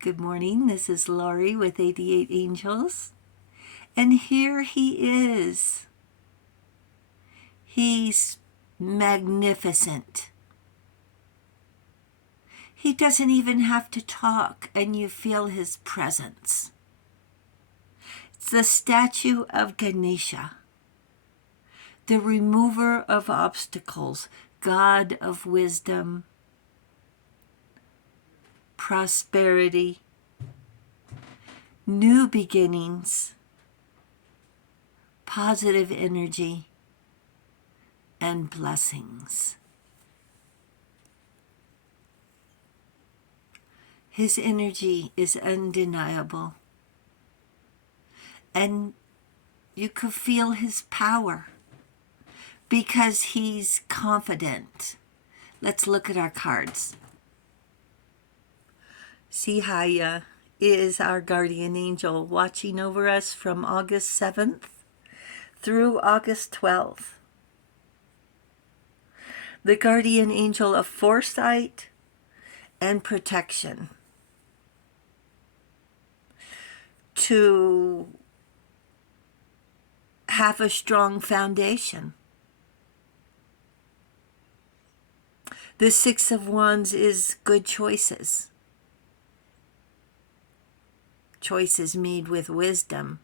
Good morning, this is Laurie with 88 Angels, and here he is. He's magnificent. He doesn't even have to talk, and you feel his presence. It's the statue of Ganesha, the remover of obstacles, God of wisdom, prosperity, new beginnings, positive energy, and blessings. His energy is undeniable, and you could feel his power because he's confident. Let's look at our cards. Sihaya is our guardian angel watching over us from August 7th through August 12th. The guardian angel of foresight and protection, to have a strong foundation. The Six of Wands is good choices. Choices made with wisdom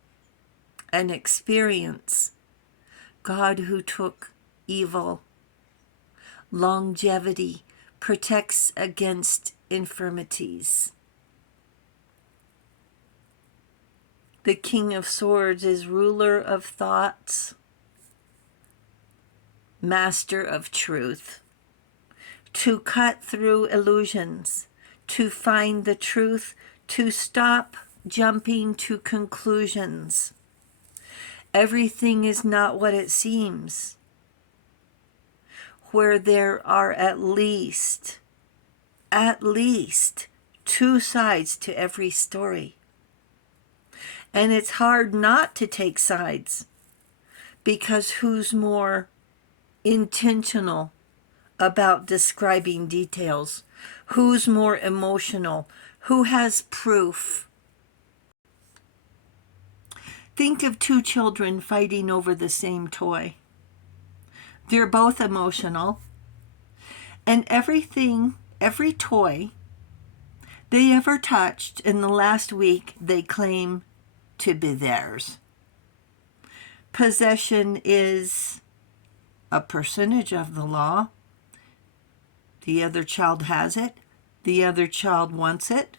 and experience. God who took evil. Longevity protects against infirmities. The King of Swords is ruler of thoughts, master of truth, to cut through illusions, to find the truth, to stop jumping to conclusions. Everything is not what it seems, where there are at least two sides to every story. And it's hard not to take sides, because who's more intentional about describing details? Who's more emotional? Who has proof? Think of two children fighting over the same toy. They're both emotional, and every toy they ever touched in the last week, they claim to be theirs. Possession is a percentage of the law. The other child has it. The other child wants it.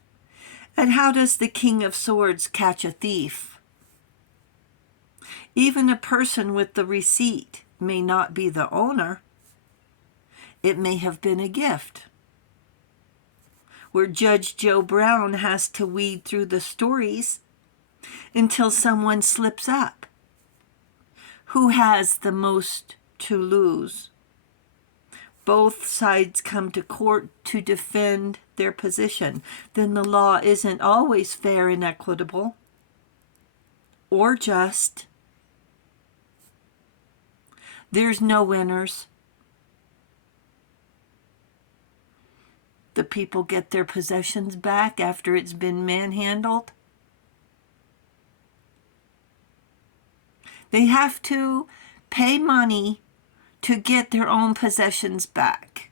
And how does the King of Swords catch a thief? Even a person with the receipt may not be the owner. It may have been a gift, where Judge Joe Brown has to weed through the stories until someone slips up. Who has the most to lose? Both sides come to court to defend their position. Then the law isn't always fair and equitable or just. There's no winners. The people get their possessions back after it's been manhandled. They have to pay money to get their own possessions back.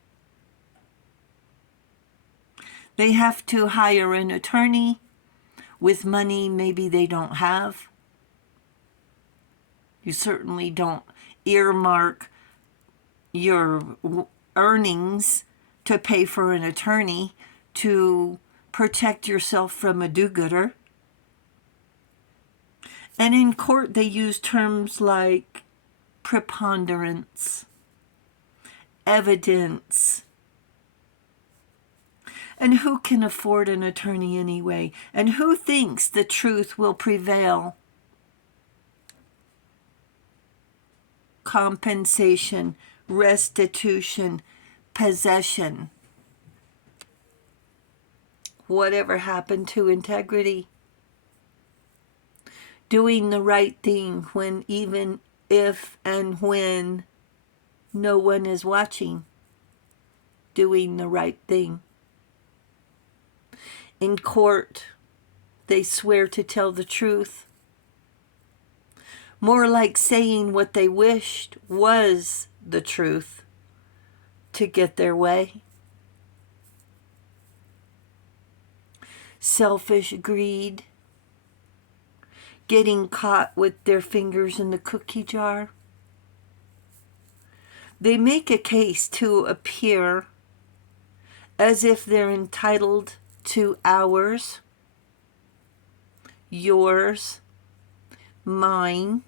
They have to hire an attorney with money maybe they don't have. You certainly don't earmark your earnings to pay for an attorney to protect yourself from a do-gooder. And in court, they use terms like preponderance, evidence. And who can afford an attorney anyway? And who thinks the truth will prevail? Compensation, restitution, possession. Whatever happened to integrity? Doing the right thing when, even if and when no one is watching. Doing the right thing. In court, they swear to tell the truth. More like saying what they wished was the truth to get their way. Selfish greed, getting caught with their fingers in the cookie jar. They make a case to appear as if they're entitled to ours, yours, mine.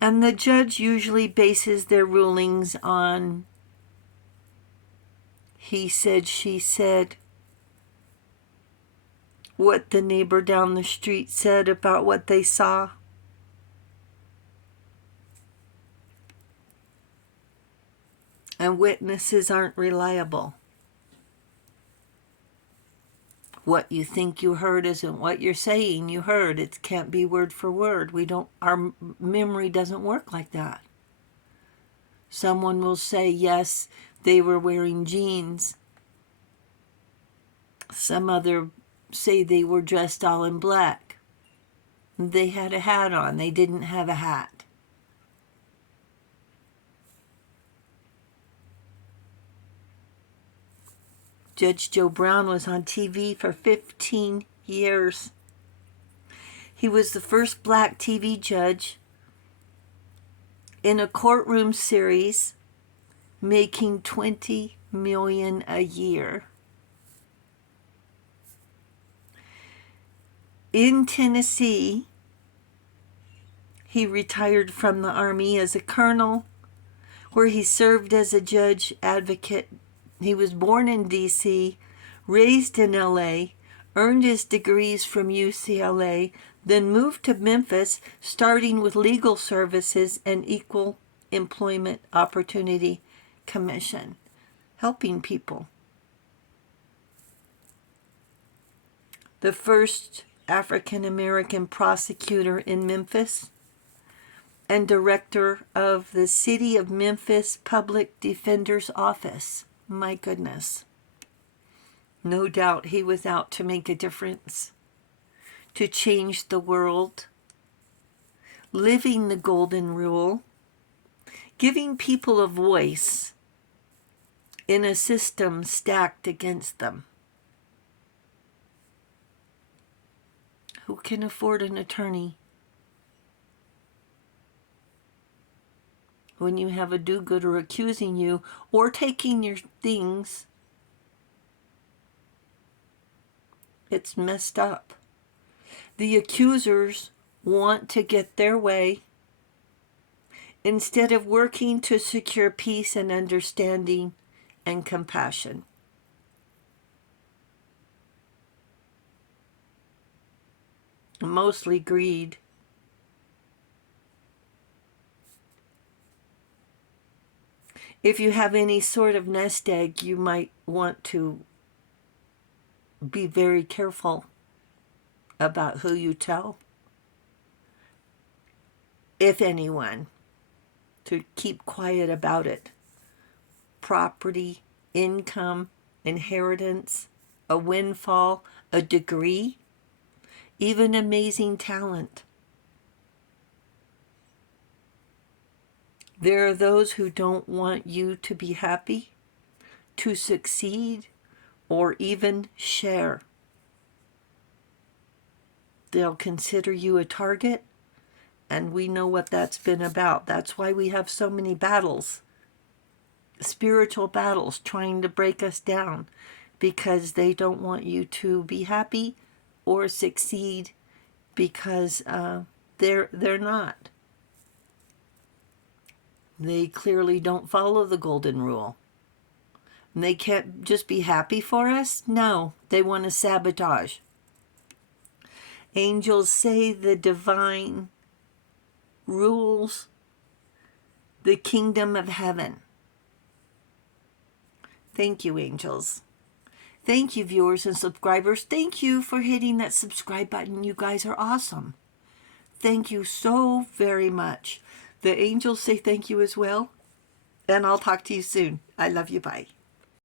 And the judge usually bases their rulings on he said, she said, what the neighbor down the street said about what they saw. And witnesses aren't reliable. What you think you heard isn't what you're saying you heard. It can't be word for word. Our memory doesn't work like that. Someone will say, yes, they were wearing jeans. Some other say they were dressed all in black. They had a hat on. They didn't have a hat. Judge Joe Brown was on TV for 15 years. He was the first black TV judge in a courtroom series, making $20 million a year. In Tennessee, he retired from the Army as a colonel, where he served as a judge advocate. He was born in D.C., raised in L.A., earned his degrees from UCLA, then moved to Memphis, starting with Legal Services and Equal Employment Opportunity Commission, helping people. The first African-American prosecutor in Memphis and director of the City of Memphis Public Defender's Office. My goodness. No doubt he was out to make a difference, to change the world, living the golden rule, giving people a voice in a system stacked against them. Who can afford an attorney when you have a do-gooder accusing you or taking your things? It's messed up. The accusers want to get their way instead of working to secure peace and understanding and compassion. Mostly greed. If you have any sort of nest egg, you might want to be very careful about who you tell, if anyone, to keep quiet about it. Property, income, inheritance, a windfall, a degree, even amazing talent. There are those who don't want you to be happy, to succeed, or even share. They'll consider you a target, and we know what that's been about. That's why we have so many battles, spiritual battles trying to break us down, because they don't want you to be happy or succeed, because they're not. They clearly don't follow the golden rule. And they can't just be happy for us. No, they want to sabotage. Angels say the divine rules the kingdom of heaven. Thank you, angels. Thank you, viewers and subscribers. Thank you for hitting that subscribe button. You guys are awesome. Thank you so very much. The angels say thank you as well. And I'll talk to you soon. I love you. Bye.